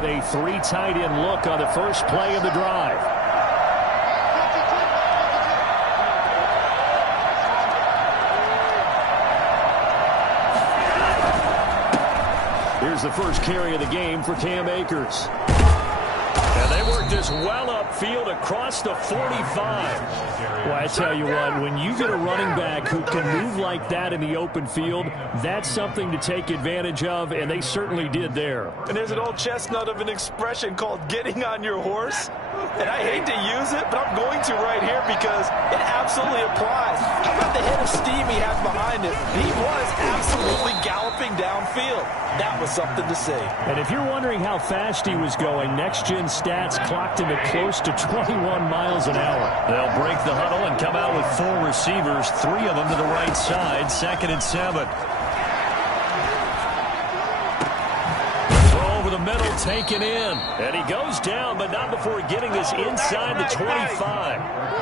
with a 3 tight end look on the first play of the drive. Here's the first carry of the game for Cam Akers. And they work this well upfield across the 45. Well, I tell you what, when you get a running back who can move like that in the open field, that's something to take advantage of, and they certainly did there. And there's an old chestnut of an expression called getting on your horse. And I hate to use it, but I'm going to right here because it absolutely applies. How about the hit of steam he has behind him? He was absolutely galloping downfield. That was something to see. And if you're wondering how fast he was going, next-gen stats clocked him at close to 21 miles an hour. They'll break the huddle and come out with 4 receivers, 3 of them to the right side, 2nd and 7. The middle taken in, and he goes down, but not before getting this inside the 25.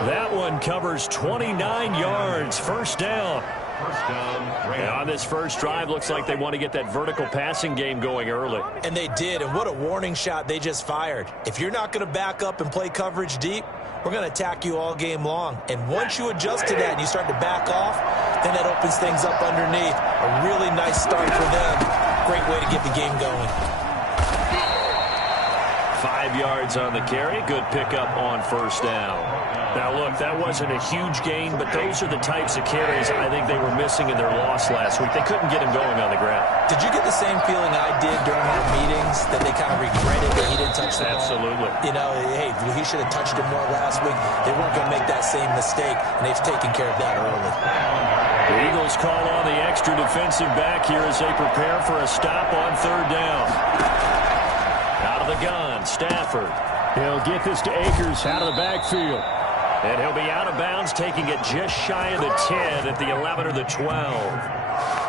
That one covers 29 yards, first down. And on this first drive, looks like they want to get that vertical passing game going early. And they did, and what a warning shot they just fired. If you're not going to back up and play coverage deep, we're going to attack you all game long. And once you adjust to that and you start to back off, then that opens things up underneath. A really nice start for them. Great way to get the game going. 5 yards on the carry. Good pickup on first down. Now, look, that wasn't a huge gain, but those are the types of carries I think they were missing in their loss last week. They couldn't get him going on the ground. Did you get the same feeling I did during our meetings, that they kind of regretted that he didn't touch the ball? Absolutely. You know, hey, he should have touched it more last week. They weren't going to make that same mistake, and they've taken care of that early. The Eagles call on the extra defensive back here as they prepare for a stop on third down. Out of the gun, Stafford. He'll get this to Akers out of the backfield. And he'll be out of bounds, taking it just shy of the 10 at the 11 or the 12.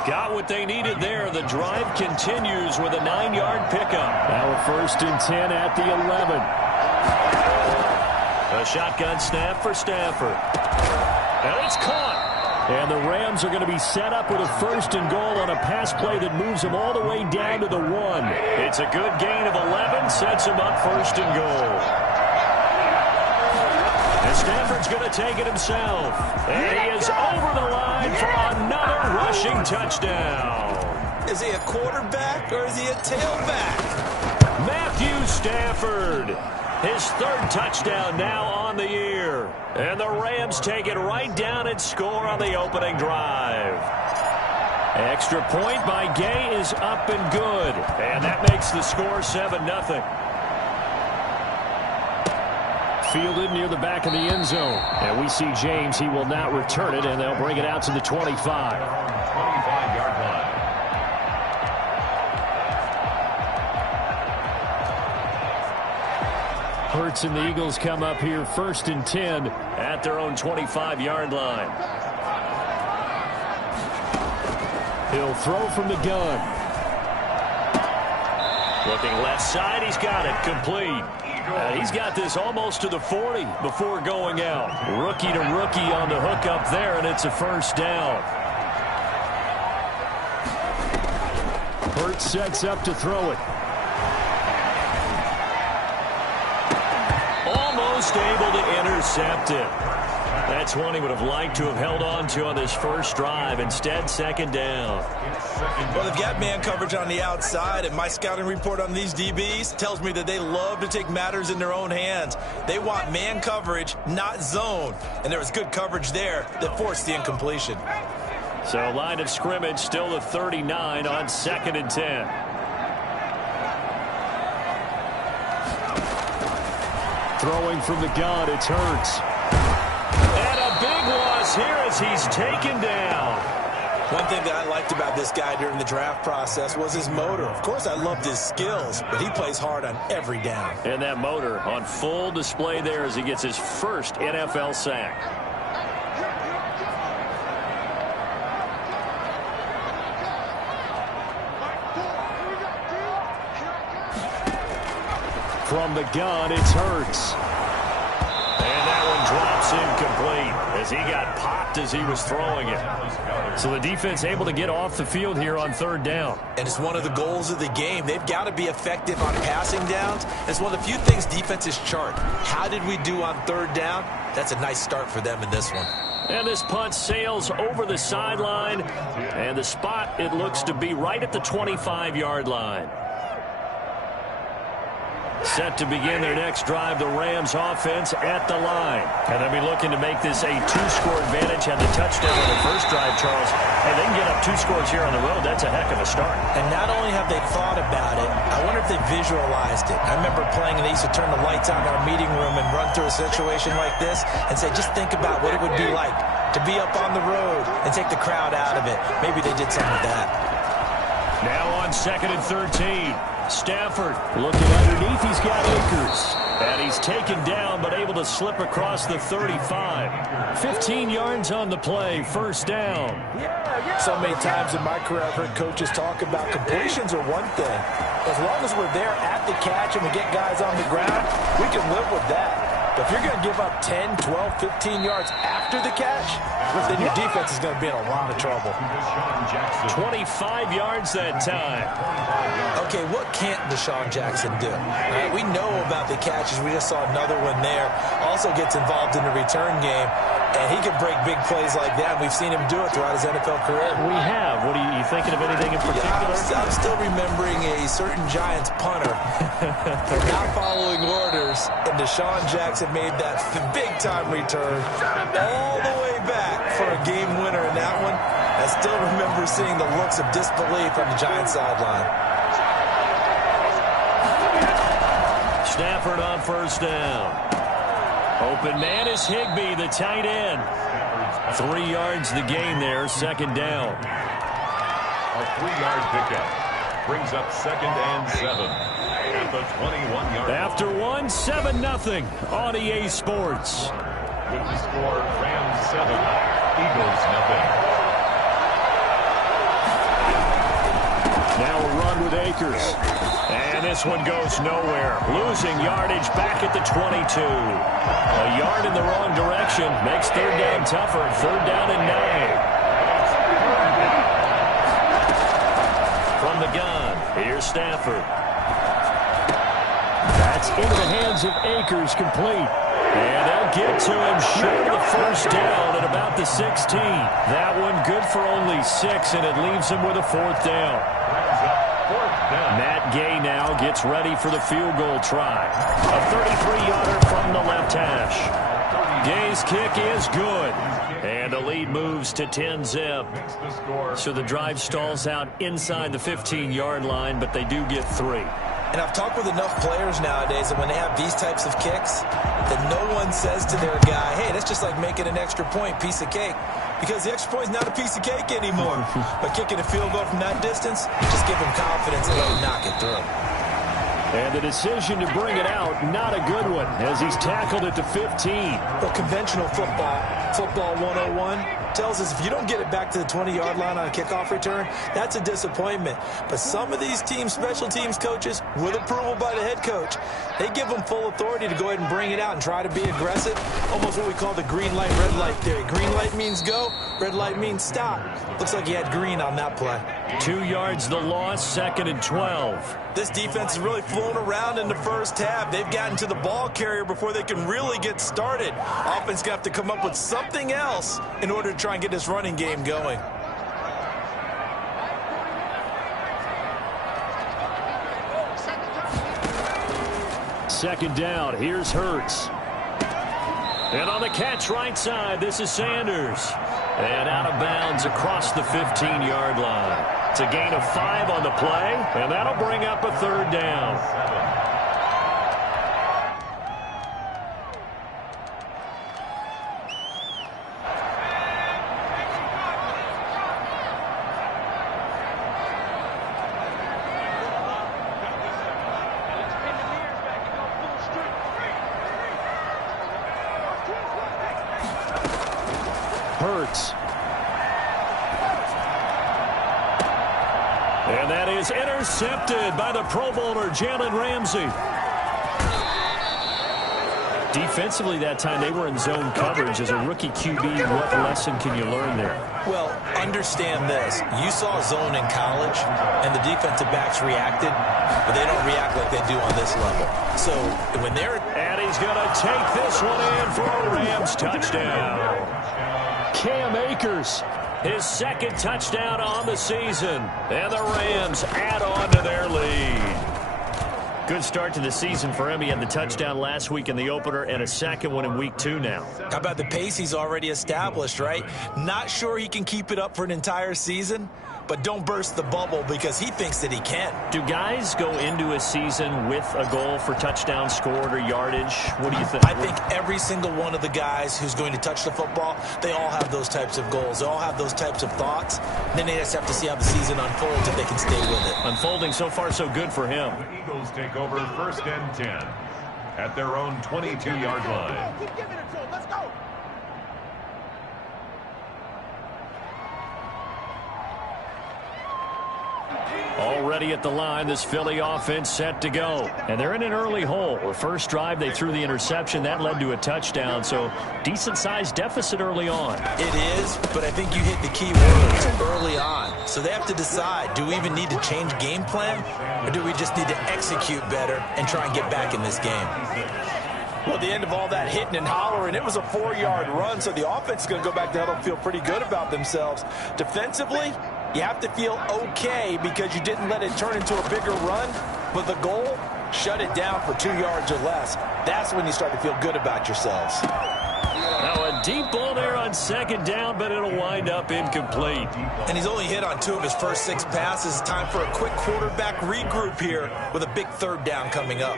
Got what they needed there. The drive continues with a 9-yard pickup. Now a 1st and 10 at the 11. A shotgun snap for Stafford. And it's caught. And the Rams are going to be set up with a 1st and goal on a pass play that moves them all the way down to the 1. It's a good gain of 11, sets them up 1st and goal. And Stafford's going to take it himself. And he is over the line for another rushing touchdown. Is he a quarterback or is he a tailback? Matthew Stafford. His 3rd touchdown now on the year. And the Rams take it right down and score on the opening drive. Extra point by Gay is up and good. And that makes the score 7-0. Fielded near the back of the end zone. And we see James. He will not return it, and they'll bring it out to the 25. 25-yard line. Hurts and the Eagles come up here 1st and 10 at their own 25-yard line. He'll throw from the gun. Looking left side, he's got it, complete. He's got this almost to the 40 before going out. Rookie to rookie on the hook up there, and it's a 1st down. Hurts sets up to throw it. Almost able to intercept it. That's one he would have liked to have held on to on this first drive. Instead, 2nd down. Well, they've got man coverage on the outside, and my scouting report on these DBs tells me that they love to take matters in their own hands. They want man coverage, not zone. And there was good coverage there that forced the incompletion. So line of scrimmage still the 39 on 2nd and 10. Throwing from the gun, it's Hurts. And a big loss here as he's taken down. One thing that I liked about this guy during the draft process was his motor. Of course, I loved his skills, but he plays hard on every down. And that motor on full display there as he gets his first NFL sack. From the gun, it's Hurts. And that one drops incomplete as he got popped as he was throwing it. So the defense able to get off the field here on third down. And it's one of the goals of the game. They've got to be effective on passing downs. It's one of the few things defenses chart. How did we do on third down? That's a nice start for them in this one. And this punt sails over the sideline. And the spot, it looks to be right at the 25-yard line. Set to begin their next drive, the Rams offense at the line. And they'll be looking to make this a two-score advantage. Had the touchdown on the first drive, Charles. Hey, they can get up 2 scores here on the road. That's a heck of a start. And not only have they thought about it, I wonder if they visualized it. I remember playing, and they used to turn the lights on in our meeting room and run through a situation like this and say, just think about what it would be like to be up on the road and take the crowd out of it. Maybe they did some of that. Now on 2nd and 13. Stafford looking underneath. He's got Akers. And he's taken down but able to slip across the 35. 15 yards on the play. First down. So many times in my career I've heard coaches talk about completions are one thing. As long as we're there at the catch and we get guys on the ground, we can live with that. But if you're going to give up 10, 12, 15 yards after the catch, then your defense is going to be in a lot of trouble. 25 yards that time. Okay, what can't Deshaun Jackson do? Right? We know about the catches. We just saw another one there. Also gets involved in the return game, and he can break big plays like that. We've seen him do it throughout his NFL career. We have. What are you thinking of anything in particular? Yeah, I'm still remembering a certain Giants punter not following orders, and Deshaun Jackson made that big-time return all the way back for a game winner in that one. I still remember seeing the looks of disbelief on the Giants sideline. Stafford on first down. Open man is Higbee, the tight end. 3 yards the gain there, second down. A 3-yard pickup brings up 2nd and 7 at the 21-yard line. After 7-0 on EA Sports. With the score, Rams 7, Eagles 0. Now a run with Akers. And this one goes nowhere. Losing yardage back at the 22. A yard in the wrong direction makes third down tougher. 3rd down and 9. From the gun, here's Stafford. That's into the hands of Akers, complete. And they'll get to him short of the first down at about the 16. That one good for only 6, and it leaves him with a 4th down. Matt Gay now gets ready for the field goal try. A 33-yarder from the left hash. Gay's kick is good. And the lead moves to 10-zip. So the drive stalls out inside the 15-yard line, but they do get 3. And I've talked with enough players nowadays that when they have these types of kicks, that no one says to their guy, hey, that's just like making an extra point, piece of cake. Because the extra point is not a piece of cake anymore. But kicking a field goal from that distance, just give him confidence and let him knock it through. And the decision to bring it out, not a good one, as he's tackled at the 15. Well, conventional football 101, tells us if you don't get it back to the 20-yard line on a kickoff return, that's a disappointment. But some of these teams, special teams coaches, with approval by the head coach, they give them full authority to go ahead and bring it out and try to be aggressive. Almost what we call the green light, red light theory. Green light means go, red light means stop. Looks like he had green on that play. 2 yards the loss, 2nd and 12. This defense has really flown around in the first half. They've gotten to the ball carrier before they can really get started. Offense going to have to come up with something else in order to try and get this running game going. Second down, here's Hurts. And on the catch right side, this is Sanders. And out of bounds across the 15-yard line. It's a gain of 5 on the play, and that'll bring up a 3rd down. Hurts. And that is intercepted by the Pro Bowler, Jalen Ramsey. Defensively that time, they were in zone coverage. As a rookie QB, what lesson can you learn there? Well, understand this. You saw zone in college, and the defensive backs reacted, but they don't react like they do on this level. So when they're... And he's going to take this one in for a Rams touchdown. Cam Akers, his second touchdown on the season. And the Rams add on to their lead. Good start to the season for him. He had the touchdown last week in the opener and a second one in week 2 now. How about the pace he's already established, right? Not sure he can keep it up for an entire season, but don't burst the bubble because he thinks that he can. Do guys go into a season with a goal for touchdown scored or yardage? What do you think? I think every single one of the guys who's going to touch the football, they all have those types of goals. They all have those types of thoughts. Then they just have to see how the season unfolds if they can stay with it. Unfolding so far so good for him. The Eagles take over 1st and 10 at their own 22-yard line. Keep giving it to him. Let's go. Already at the line, this Philly offense set to go. And they're in an early hole. The first drive, they threw the interception. That led to a touchdown, so decent-sized deficit early on. It is, but I think you hit the key words early on. So they have to decide, do we even need to change game plan, or do we just need to execute better and try and get back in this game? Well, at the end of all that hitting and hollering, it was a 4-yard run, so the offense is going to go back to huddle and feel pretty good about themselves. Defensively, you have to feel okay because you didn't let it turn into a bigger run, but the goal, shut it down for 2 yards or less. That's when you start to feel good about yourselves. Now a deep ball there on 2nd down, but it'll wind up incomplete. And he's only hit on 2 of his first 6 passes. Time for a quick quarterback regroup here with a big 3rd down coming up.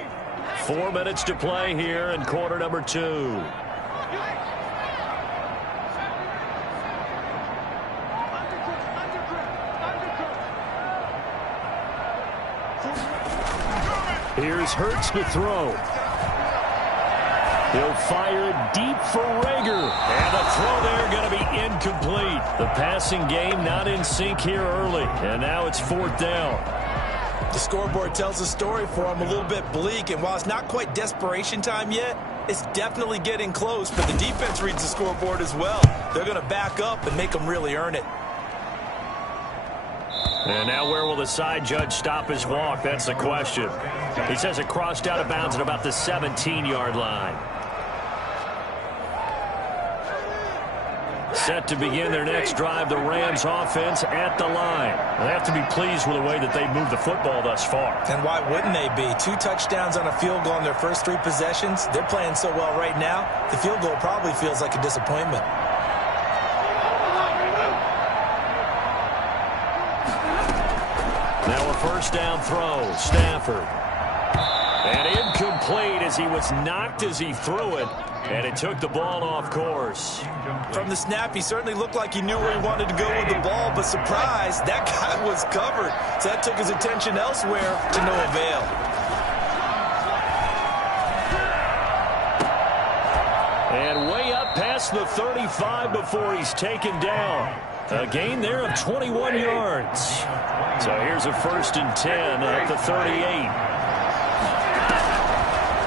4 minutes to play here in quarter number 2. Here's Hurts to throw. He'll fire it deep for Rager. And the throw there going to be incomplete. The passing game not in sync here early. And now it's 4th down. The scoreboard tells a story for him, a little bit bleak, and while it's not quite desperation time yet, it's definitely getting close, but the defense reads the scoreboard as well. They're going to back up and make them really earn it. And now where will the side judge stop his walk? That's the question. He says it crossed out of bounds at about the 17-yard line. Set to begin their next drive, the Rams offense at the line. They have to be pleased with the way that they've moved the football thus far. And why wouldn't they be? 2 touchdowns on a field goal in their first 3 possessions. They're playing so well right now, the field goal probably feels like a disappointment. Now a 1st down throw, Stafford. And incomplete as he was knocked as he threw it. And it took the ball off course. From the snap, he certainly looked like he knew where he wanted to go with the ball, but surprise, that guy was covered. So that took his attention elsewhere to no avail. And way up past the 35 before he's taken down. A gain there of 21 yards. So here's a 1st and 10 at the 38.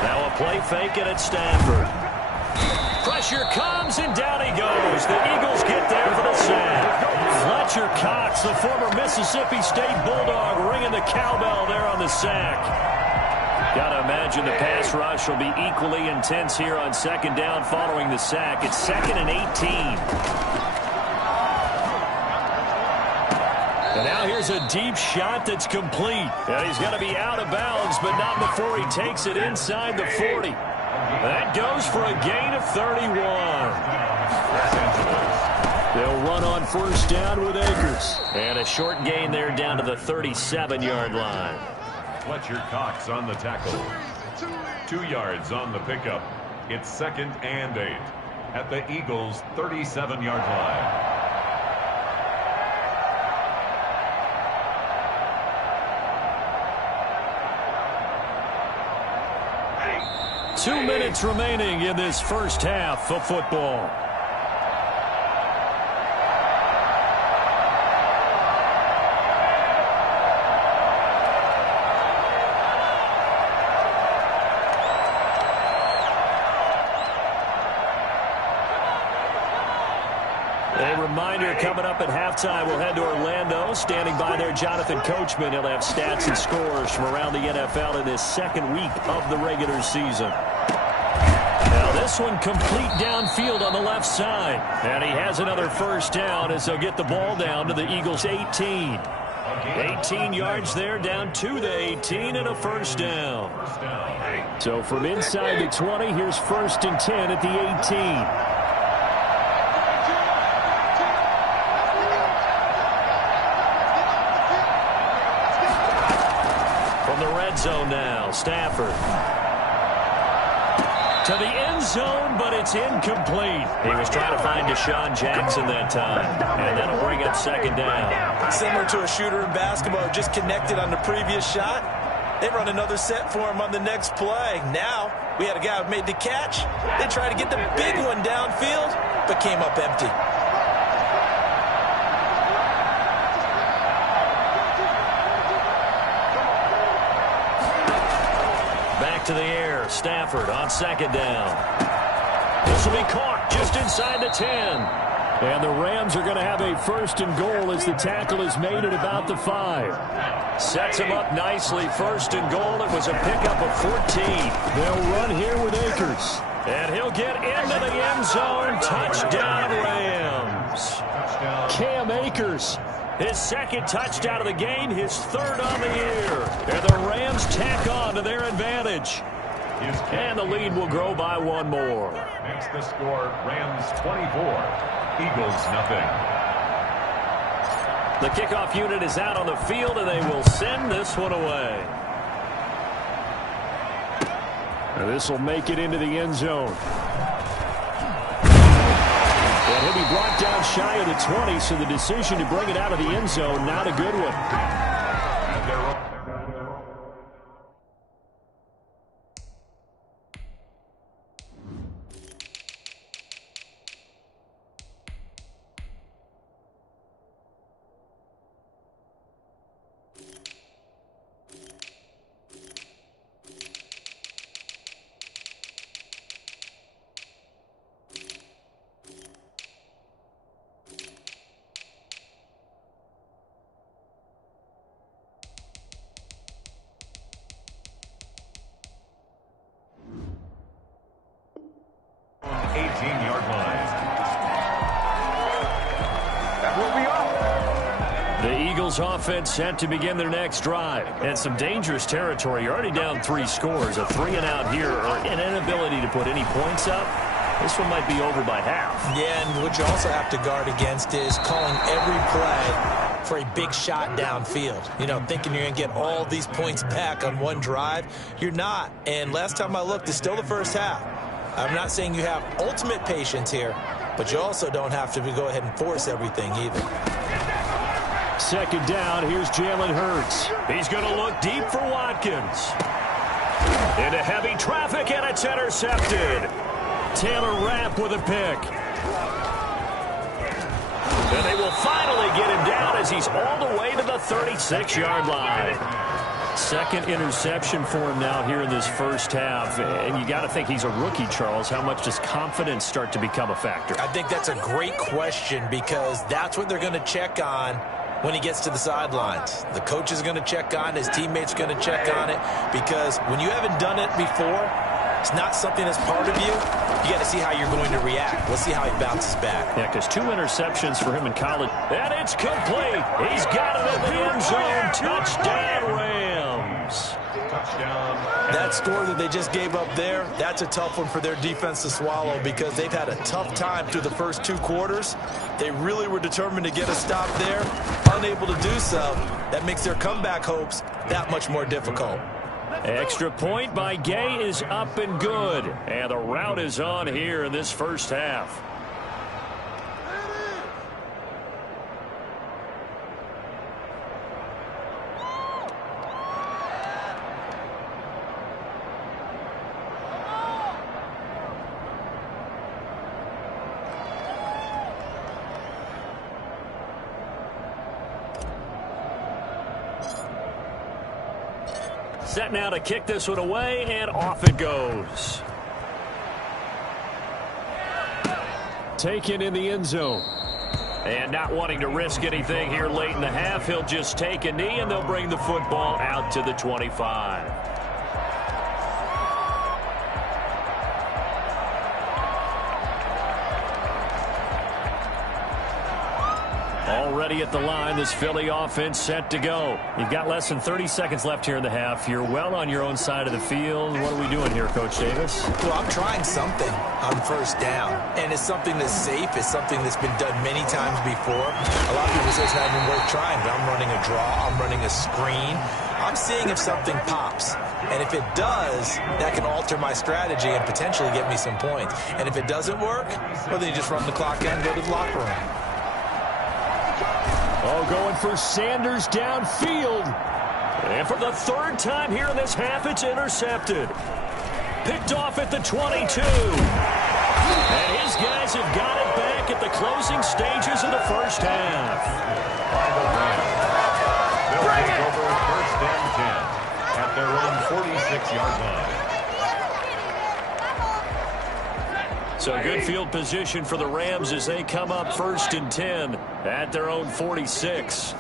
Now a play fake and it's Stafford. Pressure comes, and down he goes. The Eagles get there for the sack. Fletcher Cox, the former Mississippi State Bulldog, ringing the cowbell there on the sack. Got to imagine the pass rush will be equally intense here on 2nd down following the sack. It's 2nd and 18. And now here's a deep shot that's complete. And he's going to be out of bounds, but not before he takes it inside the 40. That goes for a gain of 31. They'll run on 1st down with Akers. And a short gain there down to the 37-yard line. Fletcher Cox on the tackle. 2 yards on the pickup. It's 2nd and 8 at the Eagles' 37-yard line. 2 minutes remaining in this first half of football. reminder, coming up at halftime, we'll head to Orlando. Standing by there, Jonathan Coachman. He'll have stats and scores from around the NFL in his second week of the regular season. Now this one complete downfield on the left side. And he has another first down as they'll get the ball down to the Eagles' 18. 18 yards there, down to the 18 and a first down. So from inside the 20, here's 1st and 10 at the 18. From the red zone now, Stafford. To the end zone, but it's incomplete. He was trying to find Deshaun Jackson that time. And that'll bring up 2nd down. Similar to a shooter in basketball, just connected on the previous shot. They run another set for him on the next play. Now, we had a guy who made the catch. They tried to get the big one downfield, but came up empty. Back to the air. Stafford on 2nd down. This will be caught just inside the 10. And the Rams are going to have a 1st and goal as the tackle is made at about the 5. Sets him up nicely. 1st and goal. It was a pickup of 14. They'll run here with Akers. And he'll get into the end zone. Touchdown, Rams. Cam Akers. His 2nd touchdown of the game, his 3rd on the year. And the Rams tack on to their advantage. And the lead will grow by 1 more. Makes the score Rams 24, Eagles nothing. The kickoff unit is out on the field, and they will send this one away. And this will make it into the end zone. And he'll be brought down shy of the 20, so the decision to bring it out of the end zone, not a good one. Offense set to begin their next drive. And some dangerous territory. You're already down 3 scores. A 3 and out here, or an inability to put any points up. This one might be over by half. Yeah, and what you also have to guard against is calling every play for a big shot downfield. You know, thinking you're going to get all these points back on one drive. You're not. And last time I looked, it's still the first half. I'm not saying you have ultimate patience here, but you also don't have to go ahead and force everything either. 2nd down, here's Jalen Hurts. He's going to look deep for Watkins. Into heavy traffic, and it's intercepted. Taylor Rapp with a pick. And they will finally get him down as he's all the way to the 36-yard line. 2nd interception for him now here in this first half. And you got to think he's a rookie, Charles. How much does confidence start to become a factor? I think that's a great question because that's what they're going to check on when he gets to the sidelines. The coach is going to check on it. His teammates are going to check on it because when you haven't done it before, it's not something that's part of you. You got to see how you're going to react. Let's see how he bounces back. Yeah, because 2 interceptions for him in college. And it's complete. He's got it in the end zone. Touchdown, Rams. Touchdown. That score that they just gave up there, that's a tough one for their defense to swallow because they've had a tough time through the first 2 quarters. They really were determined to get a stop there, unable to do so. That makes their comeback hopes that much more difficult. Extra point by Gay is up and good. And the route is on here in this first half. Set now to kick this one away, and off it goes. Taken in the end zone. And not wanting to risk anything here late in the half, he'll just take a knee, and they'll bring the football out to the 25. Already at the line, this Philly offense set to go. You've got less than 30 seconds left here in the half. You're well on your own side of the field. What are we doing here, Coach Davis? Well, I'm trying something on first down, and it's something that's safe. It's something that's been done many times before. A lot of people say it's not even worth trying, but I'm running a draw. I'm running a screen. I'm seeing if something pops. And if it does, that can alter my strategy and potentially get me some points. And if it doesn't work, well, then you just run the clock out and go to the locker room. Oh, going for Sanders downfield. And for the third time here in this half, it's intercepted. Picked off at the 22. And his guys have got it back at the closing stages of the first half. By the Rams. They'll take over first and 10 at their own 46-yard line. So good field position for the Rams as they come up first and 10 at their own 46.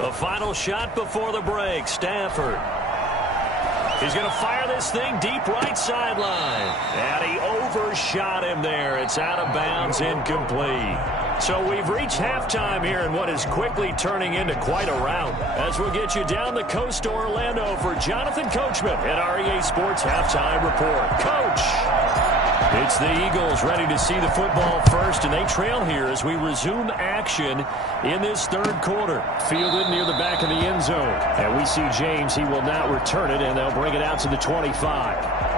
The final shot before the break, Stafford. He's going to fire this thing deep right sideline. And he overshot him there. It's out of bounds, incomplete. So we've reached halftime here in what is quickly turning into quite a rout. As we'll get you down the coast to Orlando for Jonathan Coachman at our EA Sports Halftime Report. Coach! It's the Eagles ready to see the football first, and they trail here as we resume action in this third quarter. Fielded near the back of the end zone. And we see James. He will not return it, and they'll bring it out to the 25.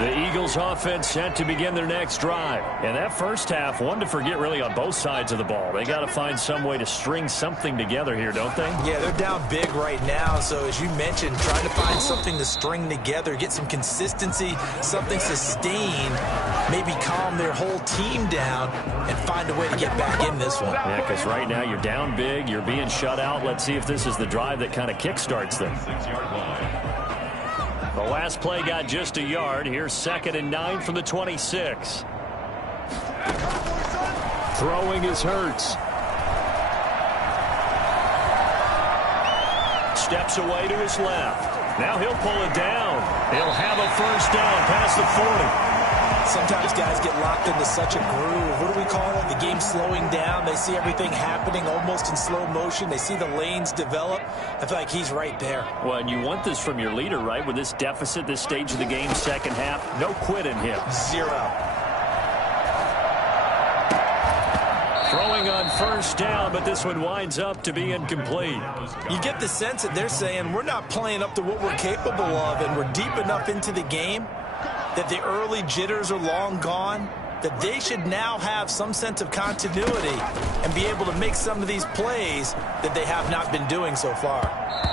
The Eagles offense set to begin their next drive. And that first half, one to forget really on both sides of the ball. They got to find some way to string something together here, don't they? Yeah, they're down big right now. So as you mentioned, trying to find something to string together, get some consistency, something sustained, maybe calm their whole team down and find a way to get back in this one. Yeah, because right now you're down big, you're being shut out. Let's see if this is the drive that kind of kickstarts them. 6-yard line. The last play got just a yard. Here's 2nd and 9 from the 26. Throwing is Hurts. Steps away to his left. Now he'll pull it down. He'll have a first down past the 40. Sometimes guys get locked into such a groove. What do we call it? The game slowing down. They see everything happening almost in slow motion. They see the lanes develop. I feel like he's right there. Well, and you want this from your leader, right? With this deficit, this stage of the game, second half, no quit in him. Zero. Throwing on first down, but this one winds up to be incomplete. You get the sense that they're saying we're not playing up to what we're capable of, and we're deep enough into the game that the early jitters are long gone, that they should now have some sense of continuity and be able to make some of these plays that they have not been doing so far.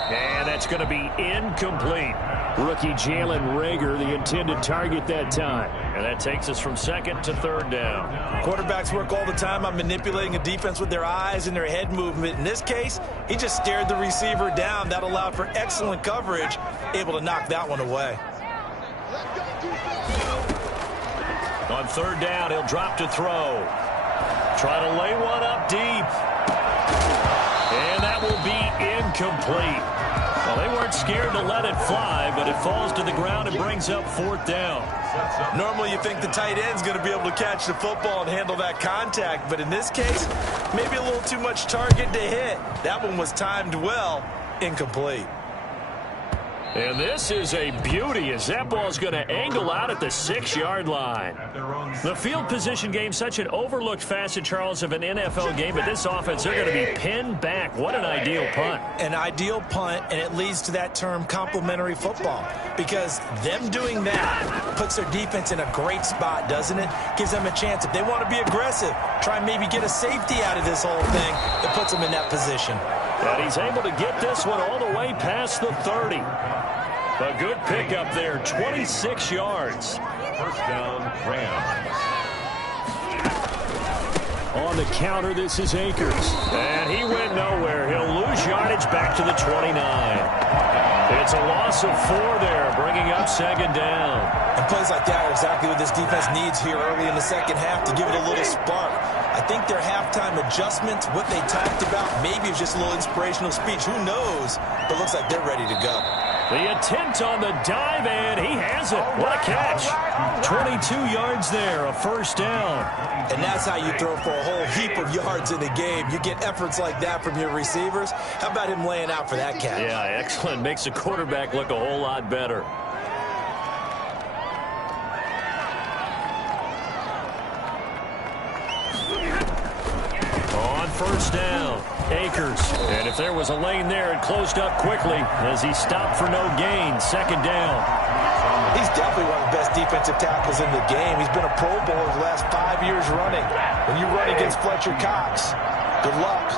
And that's going to be incomplete. Rookie Jalen Reagor, the intended target that time. And that takes us from 2nd to 3rd down. Quarterbacks work all the time on manipulating a defense with their eyes and their head movement. In this case, he just stared the receiver down. That allowed for excellent coverage, able to knock that one away. On 3rd down, he'll drop to throw. Try to lay one up deep. And that will be incomplete. Well, they weren't scared to let it fly, but it falls to the ground and brings up 4th down. Normally you think the tight end's going to be able to catch the football and handle that contact, but in this case, maybe a little too much target to hit. That one was timed well, incomplete. And this is a beauty as that ball's going to angle out at the 6-yard line. The field position game, such an overlooked facet, Charles, of an NFL game, but this offense, they're going to be pinned back. What an ideal punt. An ideal punt, and it leads to that term complementary football, because them doing that puts their defense in a great spot, doesn't it? Gives them a chance. If they want to be aggressive, try and maybe get a safety out of this whole thing, that puts them in that position. And he's able to get this one all the way past the 30. A good pickup there, 26 yards. First down, Rams. On the counter. This is Akers. And he went nowhere. He'll lose yardage back to the 29. It's a loss of 4 there, bringing up second down. And plays like that are exactly what this defense needs here early in the second half to give it a little spark. I think their halftime adjustments, what they talked about, maybe it's just a little inspirational speech. Who knows? But it looks like they're ready to go. The attempt on the dive, and he has it. What a catch. 22 yards there, a first down. And that's how you throw for a whole heap of yards in the game. You get efforts like that from your receivers. How about him laying out for that catch? Yeah, excellent. Makes the quarterback look a whole lot better. First down, Akers. And if there was a lane there, it closed up quickly as he stopped for no gain. Second down. He's definitely one of the best defensive tackles in the game. He's been a Pro Bowler the last 5 years running. When you run against Fletcher Cox, good luck.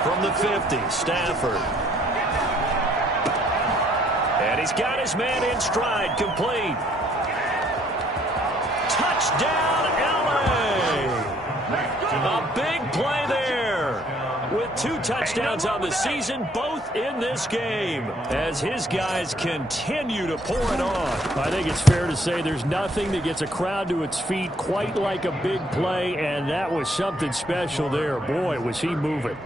From the 50, Stafford. And he's got his man in stride, complete. Touchdown, LA! A big play there with 2 touchdowns on the season, both in this game, as his guys continue to pour it on. I think it's fair to say there's nothing that gets a crowd to its feet quite like a big play, and that was something special there. Boy, was he moving.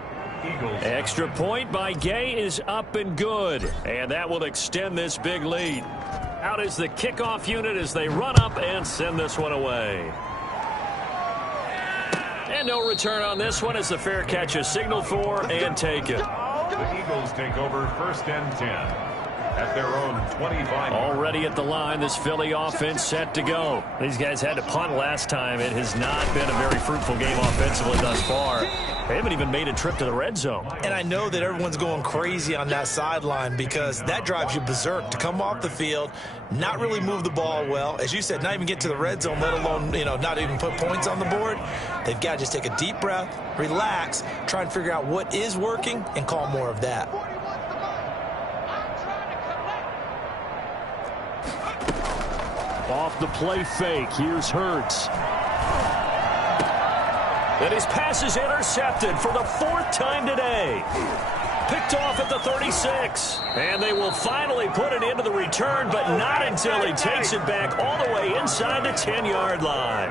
Extra point by Gay is up and good, and that will extend this big lead. Out is the kickoff unit as they run up and send this one away. And no return on this one as the fair catch is signaled for and taken. The Eagles take over 1st and 10 at their own 25. Already at the line, this Philly offense set to go. These guys had to punt last time. It has not been a very fruitful game offensively thus far. They haven't even made a trip to the red zone. And I know that everyone's going crazy on that sideline because that drives you berserk to come off the field, not really move the ball well. As you said, not even get to the red zone, let alone, not even put points on the board. They've got to just take a deep breath, relax, try and figure out what is working and call more of that. Off the play fake, here's Hurts. And his pass is intercepted for the 4th time today. Picked off at the 36. And they will finally put it into the return, but not until he takes it back all the way inside the 10-yard line.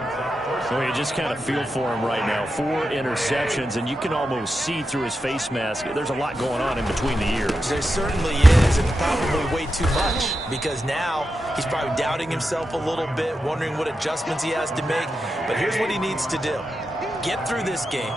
So you just kind of feel for him right now. 4 interceptions, and you can almost see through his face mask. There's a lot going on in between the ears. There certainly is, and probably way too much, because now he's probably doubting himself a little bit, wondering what adjustments he has to make. But here's what he needs to do. Get through this game,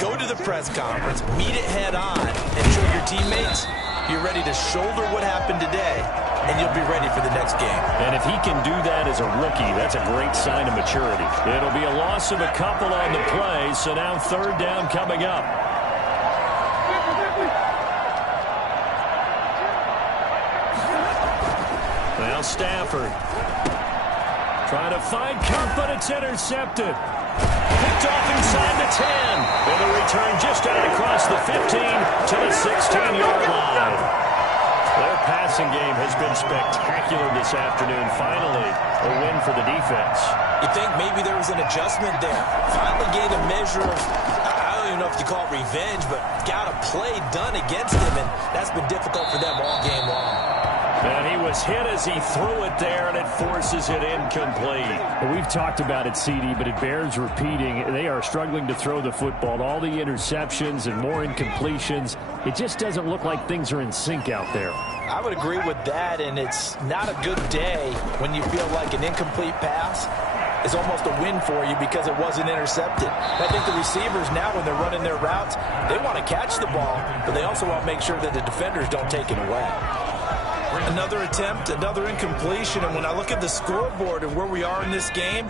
go to the press conference, meet it head on, and show your teammates you're ready to shoulder what happened today, and you'll be ready for the next game. And if he can do that as a rookie, that's a great sign of maturity. It'll be a loss of a couple on the play, so now 3rd down coming up. Now Stafford trying to find Kupp, but it's intercepted. Picked off inside the 10. And the return just out across the 15 to the 16-yard line. Their passing game has been spectacular this afternoon. Finally, a win for the defense. You think maybe there was an adjustment there. Finally gained a measure of, I don't even know if you call it revenge, but got a play done against him, and that's been difficult for them all game long. And he was hit as he threw it there, and it forces it incomplete. We've talked about it, CD, but it bears repeating. They are struggling to throw the football. All the interceptions and more incompletions. It just doesn't look like things are in sync out there. I would agree with that, and it's not a good day when you feel like an incomplete pass is almost a win for you because it wasn't intercepted. I think the receivers now, when they're running their routes, they want to catch the ball, but they also want to make sure that the defenders don't take it away. Another attempt, another incompletion, and when I look at the scoreboard and where we are in this game,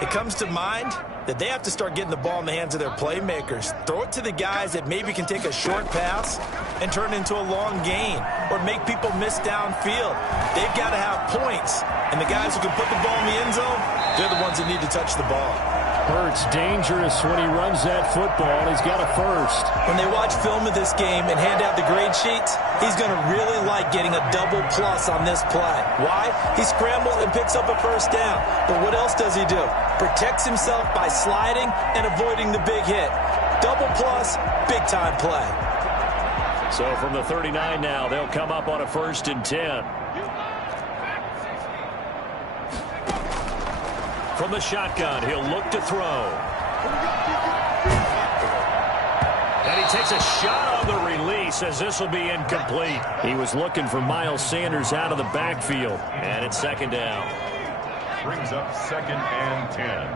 it comes to mind that they have to start getting the ball in the hands of their playmakers. Throw it to the guys that maybe can take a short pass and turn it into a long gain or make people miss downfield. They've got to have points, and the guys who can put the ball in the end zone, they're the ones that need to touch the ball. Hurts dangerous when he runs that football. He's got a first. When they watch film of this game and hand out the grade sheets, he's going to really like getting a double plus on this play. Why? He scrambles and picks up a first down. But what else does he do? Protects himself by sliding and avoiding the big hit. Double plus, big-time play. So from the 39 now, they'll come up on a 1st and 10. From the shotgun, he'll look to throw. And he takes a shot on the release as this will be incomplete. He was looking for Miles Sanders out of the backfield. And it's 2nd down. Brings up 2nd and 10.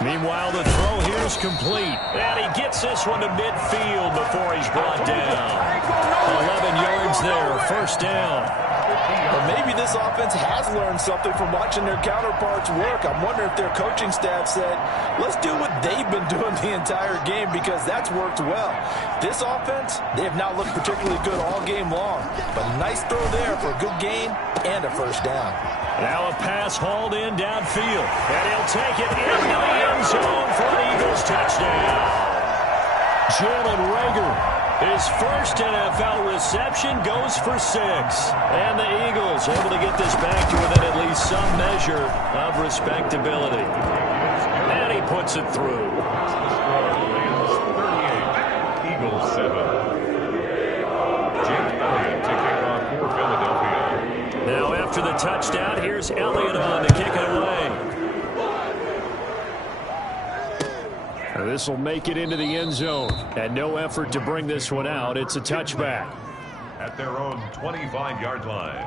Meanwhile, the throw here is complete. And he gets this one to midfield before he's brought down. 11 yards there, 1st down. Well, maybe this offense has learned something from watching their counterparts work. I'm wondering if their coaching staff said, let's do what they've been doing the entire game, because that's worked well. This offense, they have not looked particularly good all game long. But nice throw there for a good gain and a 1st down. Now a pass hauled in downfield. And he'll take it into the end zone for an Eagles touchdown. Jalen Reagor, his first NFL reception, goes for 6. And the Eagles able to get this back to within at least some measure of respectability. And he puts it through. 38, Eagles 7. Jake Elliott to kick off for Philadelphia. Now after the touchdown, here's Elliott on to kick it away. This will make it into the end zone. And no effort to bring this one out. It's a touchback. At their own 25-yard line.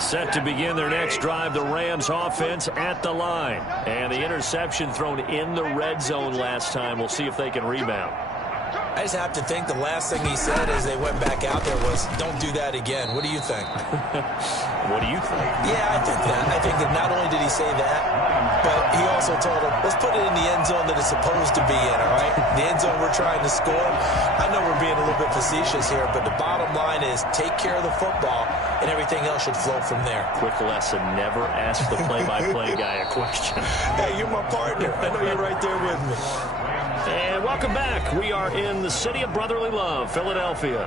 Set to begin their next drive, the Rams offense at the line. And the interception thrown in the red zone last time. We'll see if they can rebound. I just have to think the last thing he said as they went back out there was, don't do that again. What do you think? What do you think? Yeah, I think that. I think that not only did he say that, but he also told him, let's put it in the end zone that it's supposed to be in, all right? The end zone we're trying to score. I know we're being a little bit facetious here, but the bottom line is take care of the football, and everything else should flow from there. Quick lesson, never ask the play-by-play guy a question. Hey, you're my partner. I know you're right there with me. And welcome back. We are in the city of brotherly love, Philadelphia.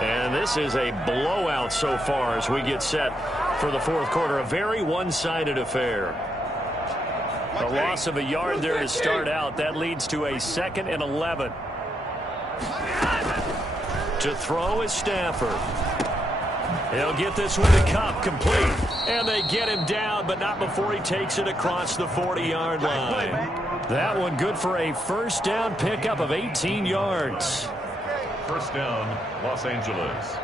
And this is a blowout so far as we get set for the 4th quarter. A very one-sided affair. A loss of a yard there to start out. That leads to a 2nd and 11. To throw is Stafford. He'll get this one to Cup, complete. And they get him down, but not before he takes it across the 40-yard line. That one good for a 1st down pickup of 18 yards. 1st down, Los Angeles.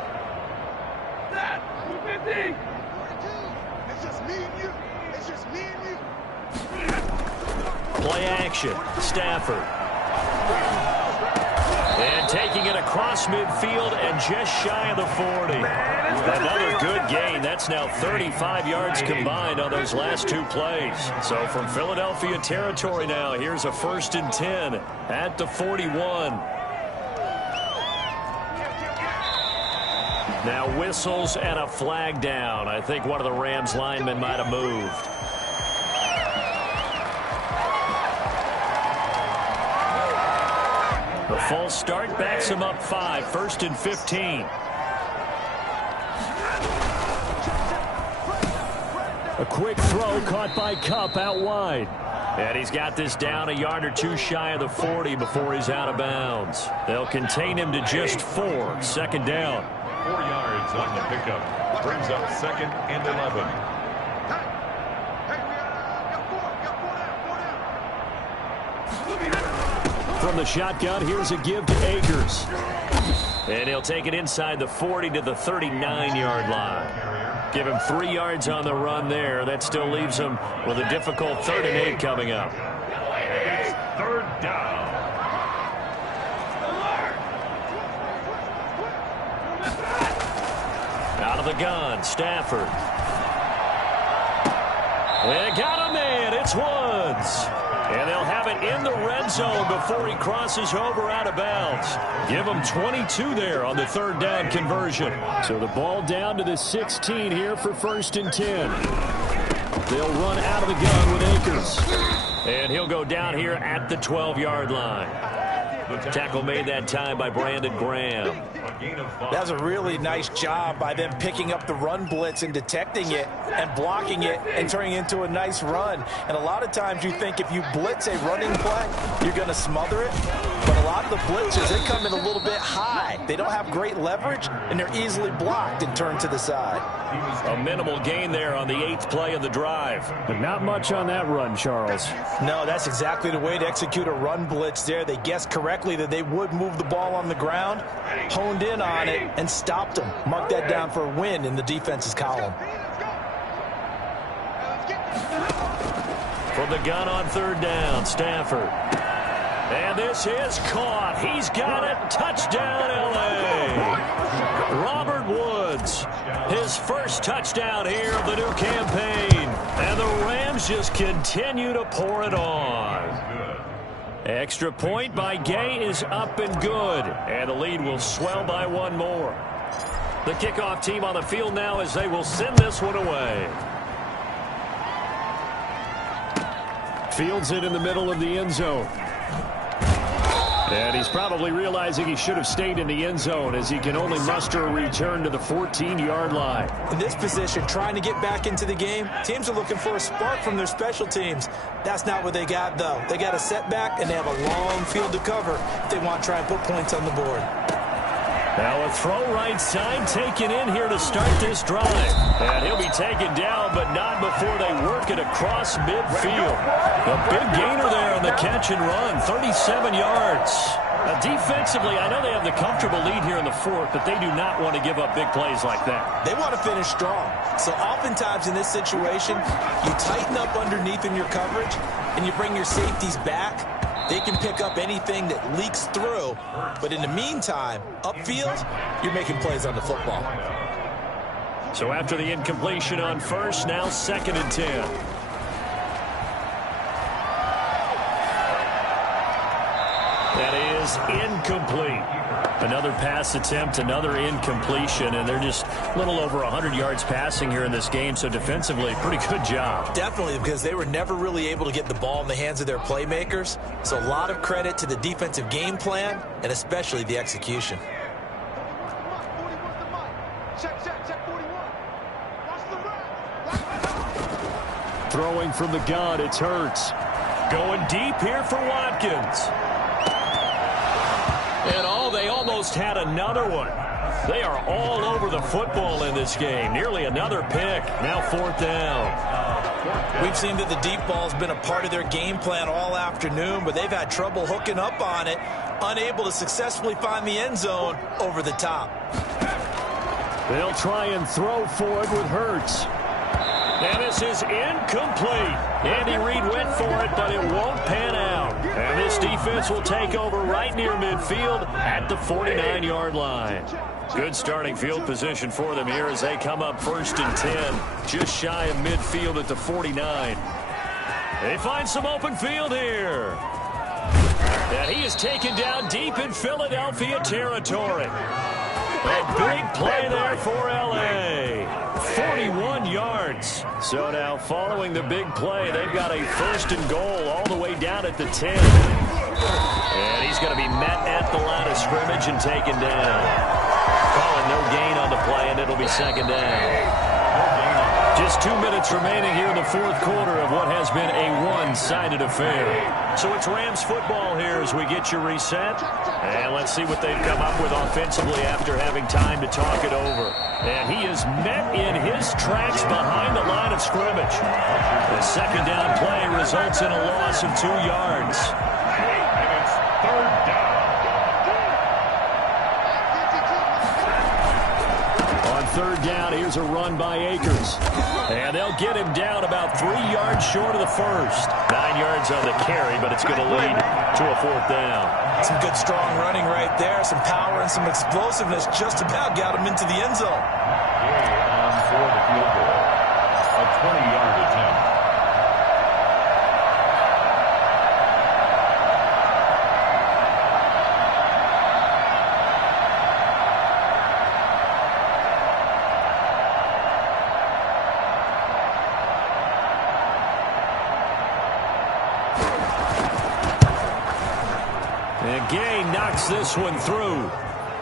Play action. Stafford. And taking it across midfield and just shy of the 40. Another good gain. That's now 35 yards combined on those last 2 plays. So from Philadelphia territory now, here's a 1st and 10 at the 41. Now whistles and a flag down. I think one of the Rams linemen might have moved. The false start backs him up 5. 1st and 15. A quick throw caught by Cup out wide. And he's got this down a yard or 2 shy of the 40 before he's out of bounds. They'll contain him to just 4. 2nd down. 4 yards on the pickup. Brings up 2nd and 11. From the shotgun, here's a give to Akers. And he'll take it inside the 40 to the 39-yard line. Give him 3 yards on the run there. That still leaves him with a difficult 3rd and 8 coming up. It's 3rd down. Out of the gun, Stafford. And got a man. It's Woods. And they'll have it in the red zone before he crosses over out of bounds. Give them 22 there on the third down conversion. So the ball down to the 16 here for 1st and 10. They'll run out of the gun with Akers. And he'll go down here at the 12-yard line. Tackle made that time by Brandon Graham. That's a really nice job by them picking up the run blitz and detecting it and blocking it and turning it into a nice run. And a lot of times you think if you blitz a running play, you're going to smother it. But a lot of the blitzes, they come in a little bit high. They don't have great leverage, and they're easily blocked and turned to the side. A minimal gain there on the 8th play of the drive. But not much on that run, Charles. No, that's exactly the way to execute a run blitz there. They guessed correctly that they would move the ball on the ground, honed in on it, and stopped them. Mark that down for a win in the defense's column. From the gun on 3rd down, Stafford. And this is caught. He's got it. Touchdown, L.A. Robert Woods, his first touchdown here of the new campaign. And the Rams just continue to pour it on. Extra point by Gay is up and good. And the lead will swell by 1 more. The kickoff team on the field now as they will send this one away. Fields it in the middle of the end zone. And he's probably realizing he should have stayed in the end zone as he can only muster a return to the 14-yard line. In this position, trying to get back into the game, teams are looking for a spark from their special teams. That's not what they got, though. They got a setback, and they have a long field to cover if they want to try and put points on the board. Now a throw right side taken in here to start this drive. And he'll be taken down, but not before they work it across midfield. A big gainer there on the catch and run, 37 yards. Now defensively, I know they have the comfortable lead here in the 4th, but they do not want to give up big plays like that. They want to finish strong. So oftentimes in this situation, you tighten up underneath in your coverage, and you bring your safeties back. They can pick up anything that leaks through. But in the meantime, upfield, you're making plays on the football. So after the incompletion on 1st, now 2nd and 10. That is incomplete. Another pass attempt, another incompletion, and they're just a little over 100 yards passing here in this game, so defensively, pretty good job. Definitely, because they were never really able to get the ball in the hands of their playmakers. So a lot of credit to the defensive game plan, and especially the execution. Throwing from the gun, it's Hurts. Going deep here for Watkins. And they almost had another one. They are all over the football in this game. Nearly another pick. Now 4th down. We've seen that the deep ball's been a part of their game plan all afternoon, but they've had trouble hooking up on it, unable to successfully find the end zone over the top. They'll try and throw for it with Hurts. And this is incomplete. Andy Reid went for it, but it won't pan out. And this defense will take over right near midfield at the 49-yard line. Good starting field position for them here as they come up 1st and 10, just shy of midfield at the 49. They find some open field here. And he is taken down deep in Philadelphia territory. A big play there for L.A. 41 yards. So now following the big play, they've got a 1st and goal all the way down at the 10. And he's going to be met at the line of scrimmage and taken down. Calling no gain on the play, and it'll be 2nd down. Just 2 minutes remaining here in the 4th quarter of what has been a one-sided affair. So it's Rams football here as we get you reset. And let's see what they've come up with offensively after having time to talk it over. And he is met in his tracks behind the line of scrimmage. The 2nd down play results in a loss of 2 yards. And it's 3rd down. On 3rd down, here's a run by Akers. And they'll get him down about 3 yards short of the 1st. 9 yards on the carry, but it's going to lead to a 4th down. Some good strong running right there, some power and some explosiveness just about got him into the end zone. On for the field goal. A 20-yard attempt. And Gay knocks this one through.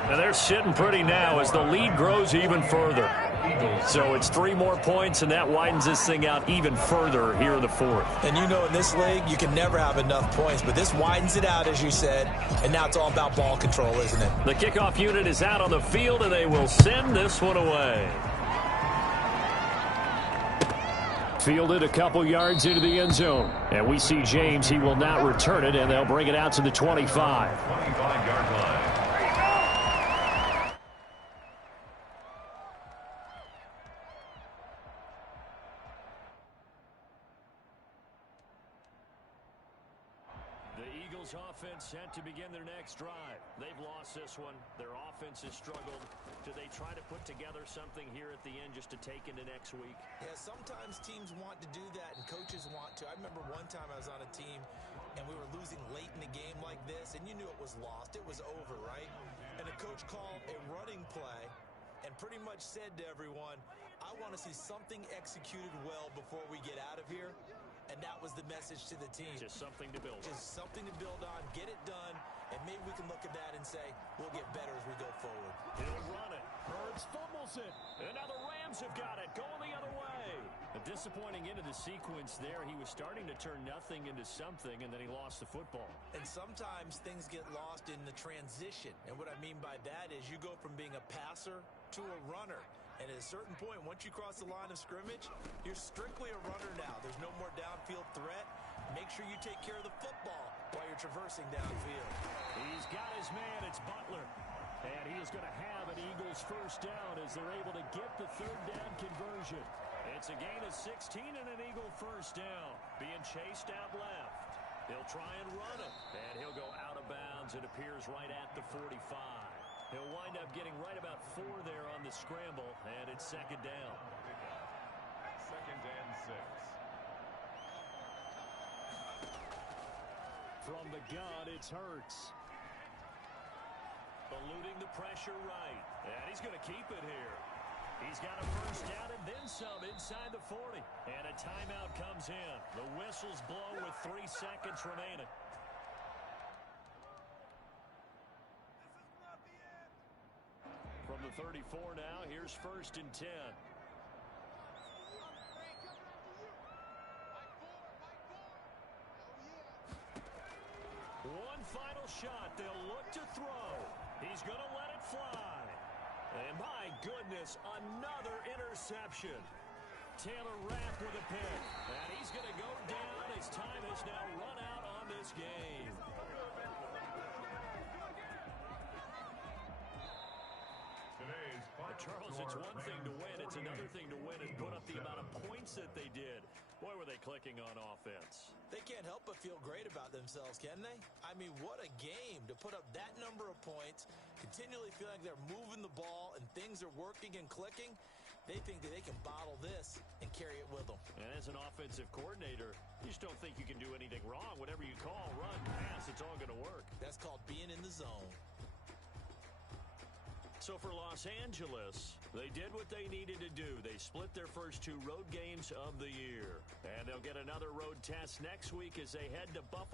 Now they're sitting pretty now as the lead grows even further. So it's 3 more points, and that widens this thing out even further here in the fourth. And you know, in this league, you can never have enough points, but this widens it out, as you said, and now it's all about ball control, isn't it? The kickoff unit is out on the field, and they will send this one away. Fielded a couple yards into the end zone. And we see James. He will not return it, and they'll bring it out to the 25. 25-yard line. Offense set to begin their next drive. They've lost this one. Their offense has struggled. Do they try to put together something here at the end just to take into next week? Yeah, sometimes teams want to do that and coaches want to. I remember one time I was on a team and we were losing late in the game like this, and you knew it was lost. It was over, right? And a coach called a running play and pretty much said to everyone, I want to see something executed well before we get out of here. And that was the message to the team. Just something to build on. Just something to build on, get it done, and maybe we can look at that and say, we'll get better as we go forward. He'll run it. Hurts fumbles it. And now the Rams have got it, going the other way. A disappointing end of the sequence there. He was starting to turn nothing into something, and then he lost the football. And sometimes things get lost in the transition. And what I mean by that is you go from being a passer to a runner. And at a certain point, once you cross the line of scrimmage, you're strictly a runner now. There's no more downfield threat. Make sure you take care of the football while you're traversing downfield. He's got his man. It's Butler. And he is going to have an Eagles first down as they're able to get the third down conversion. It's a gain of 16 and an Eagle first down. Being chased out left. He'll try and run it. And he'll go out of bounds. It appears right at the 45. He'll wind up getting right about 4 there on the scramble, and it's second down. Second and 6. From the gun, it's Hurts. Eluding the pressure right. And he's going to keep it here. He's got a first down and then some inside the 40. And a timeout comes in. The whistles blow with 3 seconds remaining. From the 34 now, here's first and 10. One final shot. They'll look to throw. He's going to let it fly. And my goodness, another interception. Taylor Rapp with a pick. And he's going to go down. His time has now run out on this game. Charles, it's one thing to win. It's another thing to win and put up the amount of points that they did. Boy, were they clicking on offense. They can't help but feel great about themselves, can they? I mean, what a game to put up that number of points, continually feeling like they're moving the ball and things are working and clicking. They think that they can bottle this and carry it with them. And as an offensive coordinator, you just don't think you can do anything wrong. Whatever you call, run, pass, it's all going to work. That's called being in the zone. So for Los Angeles, they did what they needed to do. They split their first 2 road games of the year. And they'll get another road test next week as they head to Buffalo.